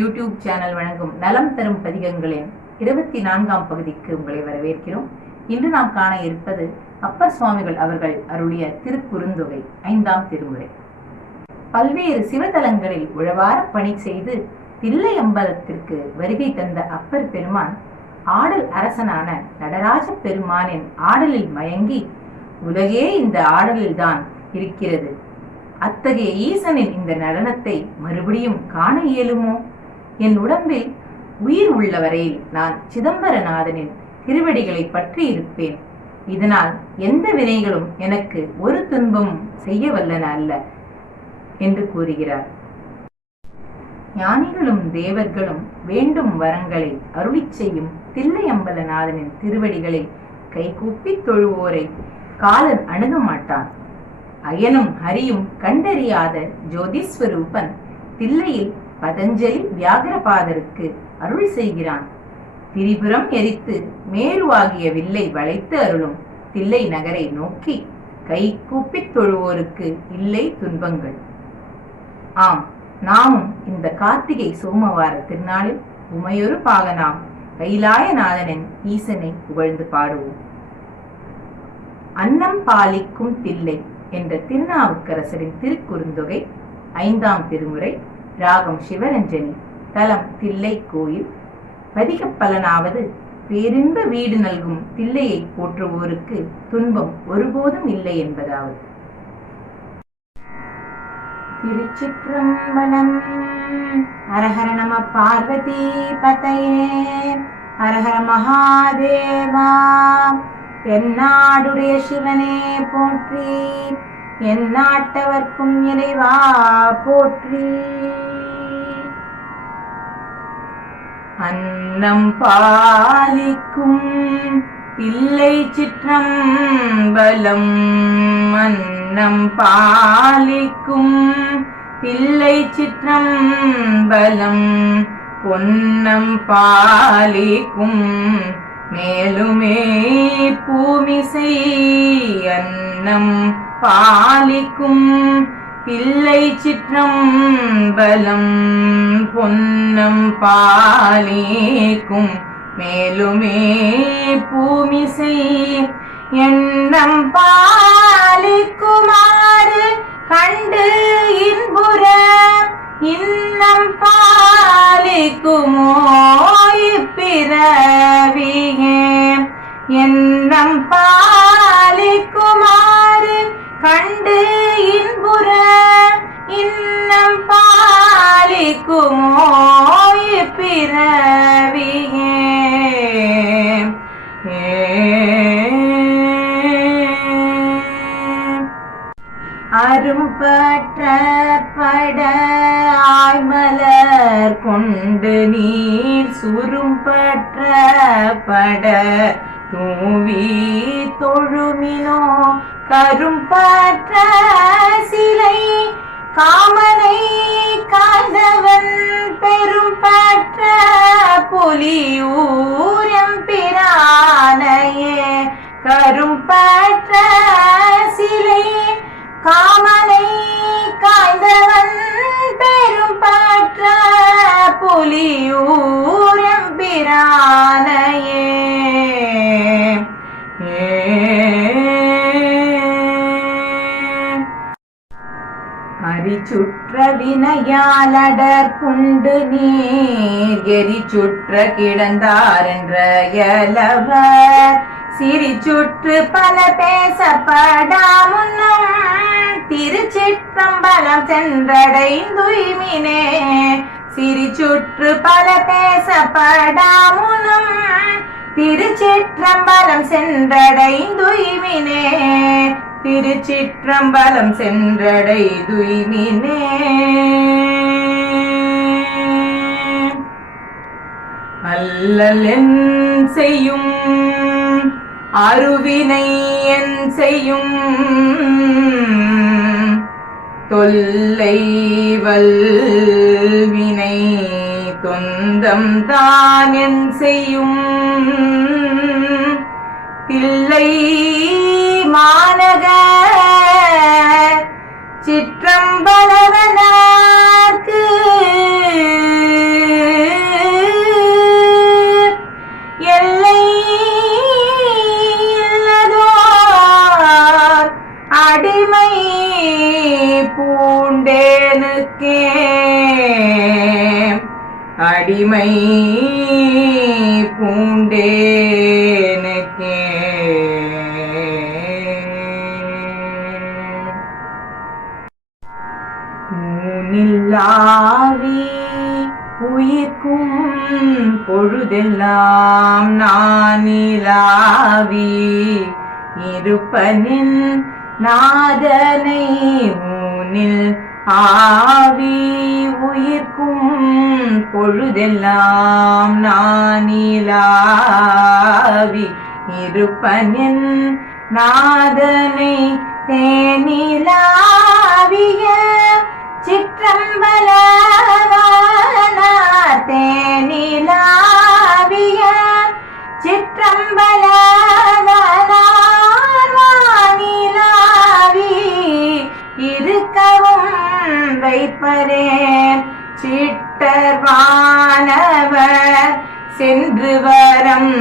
YouTube channel வழங்கும் நலம் தரும் பதிகங்களின் இருபத்தி நான்காம் பகுதிக்கு உங்களை வரவேற்கிறோம். இன்று நாம் காண இருப்பது அப்பர் சுவாமிகள் அவர்கள் அருளிய திருக்குறுந்தொகை ஐந்தாம் திருமுறை. பல்வேறு சிவதலங்களில் உழவார பணி செய்து தில்லை அம்பலத்திற்கு வருகை தந்த அப்பர் பெருமான் ஆடல் அரசனான நடராஜ பெருமானின் ஆடலில் மயங்கி உலகே இந்த ஆடலில்தான் இருக்கிறது. அத்தகைய ஈசனின் இந்த நடனத்தை மறுபடியும் காண இயலுமோ? என் உடம்பில் உயிர் உள்ளவரை நான் சிதம்பரநாதனின் திருவடிகளை பற்றி இருப்பேன். இதனால் எந்த வினைகளும் எனக்கு ஒரு துன்பம் செய்ய வல்லன அல்ல என்று கூறுகிறார். ஞானிகளும் தேவர்களும் வேண்டும் வரங்களை அருளி செய்யும் தில்லையம்பலநாதனின் திருவடிகளை கைகூப்பி தொழுவோரை காலன் அணுக மாட்டான். அயனும் ஹரியும் கண்டறியாத ஜோதிஸ்வரூபன் தில்லையில் பதஞ்சலி வியாகரபாதருக்கு அருள் செய்கிறான். திரிபுரம் எரித்து மேருவாகிய வில்லை வளைத்து அருளும். தில்லை நகரை நோக்கி கை கூப்பித் தொழுவோருக்கு இல்லை துன்பங்கள். ஆம் நாமும் இந்த கார்த்திகை சோமவார திருநாளில் உமையொரு பாகனாம் கைலாயநாதனின் ஈசனை புகழ்ந்து பாடுவோம். அன்னம் பாலிக்கும் தில்லை என்ற திருநாவுக்கரசரின் திருக்குறுந்தொகை ஐந்தாம் திருமுறை ராகம் சிவரஞ்சனி தலம் தில்லை கோயில் பதிக பலனாவது பேரின்ப வீடு நல்கும் தில்லையை போற்றுவோருக்கு துன்பம் ஒருபோதும் இல்லை என்பதாவது. திருச்சிற்றம்பலம் ஹரஹர நம பார்வதி பதையே ஹரஹர மகாதேவா எந்நாடுடைய சிவனே போற்றி என் நாட்டவர்க்கும் இறைவா போற்றி. அன்னம் பாலிக்கும் பிள்ளை சிற்றம்பலம். அன்னம் பாலிக்கும் பிள்ளை சிற்றம்பலம். பொன்னம் பாலிக்கும் மேலுமே பூமிசை. அன்னம் பாலிக்கும் பிள்ளை சிற்றம்பலம் பொன்னம் பாலேக்கும். மேலுமே பூமிசை எண்ணம் பாலிக்குமாறு கண்டு இன்புற இன்னம் பாலிக்குமோ இப்பிறவியே. எண்ணம் பா தூரும் சுரும்பற்ற பட தூவி தொழுமினோ. கரும் பற்ற சிலை காமனை காதவன் பெரும் பற்ற புலியூரம் பிரானையே. கரும் பற்ற வினையாலடர் குண்டு நீர் எரி எரிச்சுற்ற கிடந்தார் என்ற சிரி சுற்று பல பேசப்படா முன்னும் திருச்சிற்றம்பலம் சென்றடைந்துய்மினே. சிரி சுற்று பல பேசப்படா முன்னும் திருச்சிற்றம்பலம் சென்றடைந்துய்மினே. திருச்சிற்றம்பலம் சென்றடை துய்மினே. அல்லல் என் செய்யும் அருவினை என் செய்யும் தொல்லை வல்வினை தொந்தம் தான் என் செய்யும். தில்லை மாநக சிற்றம்பலவனார்க்கு. எல்லை அடிமை பூண்டேனுக்கே. அடிமை பூண்டே ஊனில்லாவி உயிர்க்கும் பொழுதெல்லாம் நானிலாவி. இருப்பனின் நாதனை ஊனில் ஆவி உயிர்க்கும் பொழுதெல்லாம் நானிலாவி. இருப்பனின் நாதனை தேனிலாவிய சிற்றம்பலவானார் தேனிலாவிய சிற்றம்பலவானார் இருக்கவும் வைப்பரே. சிட்டர்வானவர் சென்று வரம்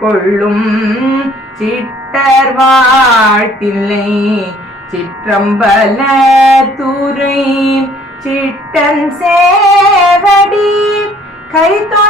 கொள்ளும் சிட்டர் வாழ்த்தில்லை சிற்றம்பல துறை சிட்டன் சேவடி கைத்தோ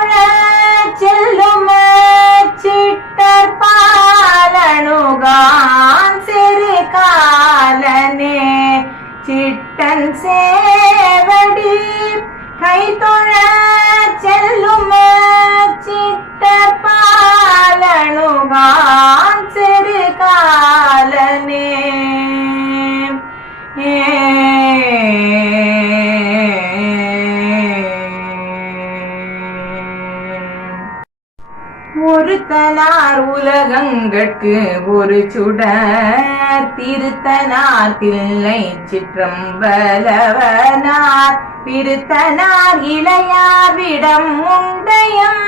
திருத்தனார் உலகங்கட்கு ஒரு சுடர். திருத்தனார் தில்லை சிற்றம்பலவனார். திருத்தனார் இளையார் விடம் உண்டயம்.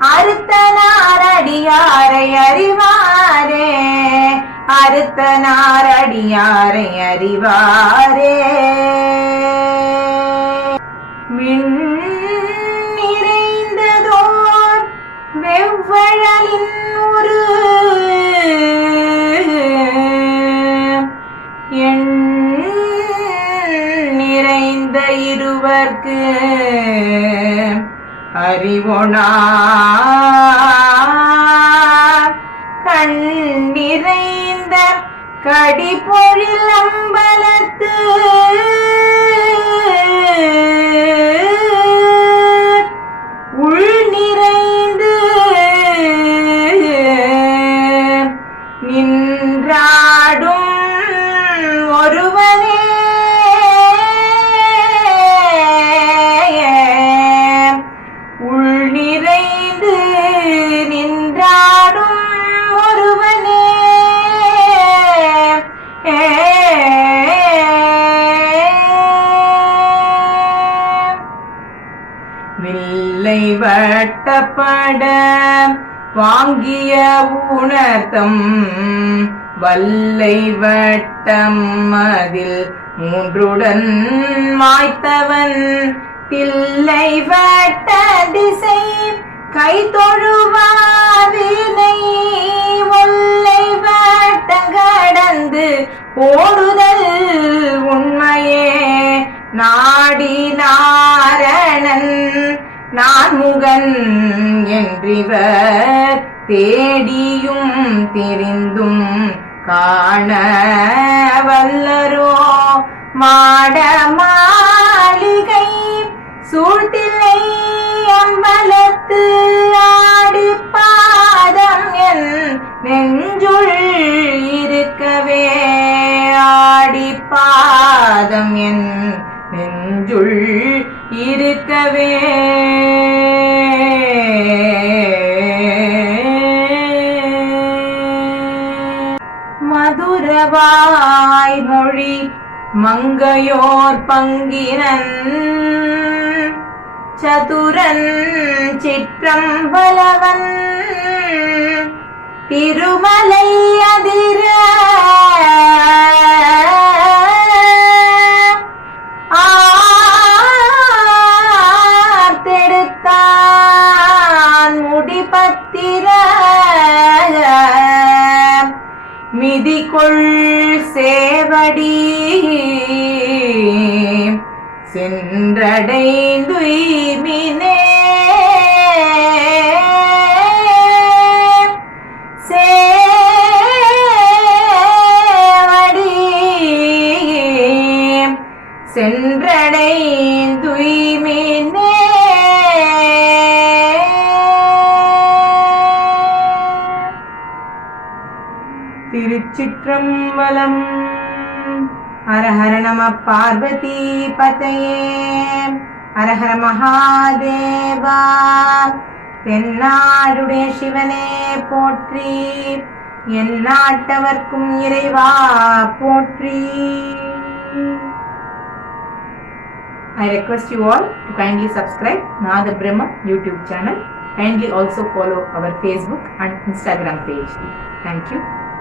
அறுத்தனார் அடியாரை அறிவாரே. அறுத்தனார் அடியாரை அறிவாரே. மின் வெவ்வழலின் ஒரு எண் நிறைந்த இருவர்க்கு அறிவொணா. வட்டப்பட வாங்கிய உணர்த்தம் வல்லை வட்டம் அதில் மூன்றுடன் மாய்த்தவன் தில்லை வட்ட திசை கை தொழுவாவினை ஒல்லை வட்டம் கடந்து ஓடுதல் உண்மையே நாடி நாரணன் நான்முகன் என்றிவர் தேடியும் தெரிந்தும் காண வல்லரோ. மாட மாளிகை சூழ்த்தில்லை அம்பலத்து ஆடு பாதம் என் நெஞ்சுள் இருக்கவே. ஆடி பாதம் என் நெஞ்சுள் இருக்கவே. மதுரவாய் மொழி மங்கையோர் பங்கினன். சதுரன் சிற்றம் பலவன் திருமலை அதிர. ஆர்த்தெடுத்தான் முடிபத்திர. மிதிகொள் சேவடி. சென் சென்றடைந்துய்மினே திருச்சிற்றம்பலம் ஹரஹர நம பார்வதி பதையே ஹரஹர மகாதேவா தென்னாடுடைய சிவனே போற்றி எந்நாட்டவர்க்கும் இறைவா போற்றி I request you all to kindly subscribe Nada Brahma YouTube channel. Kindly also follow our Facebook and Instagram page. Thank you.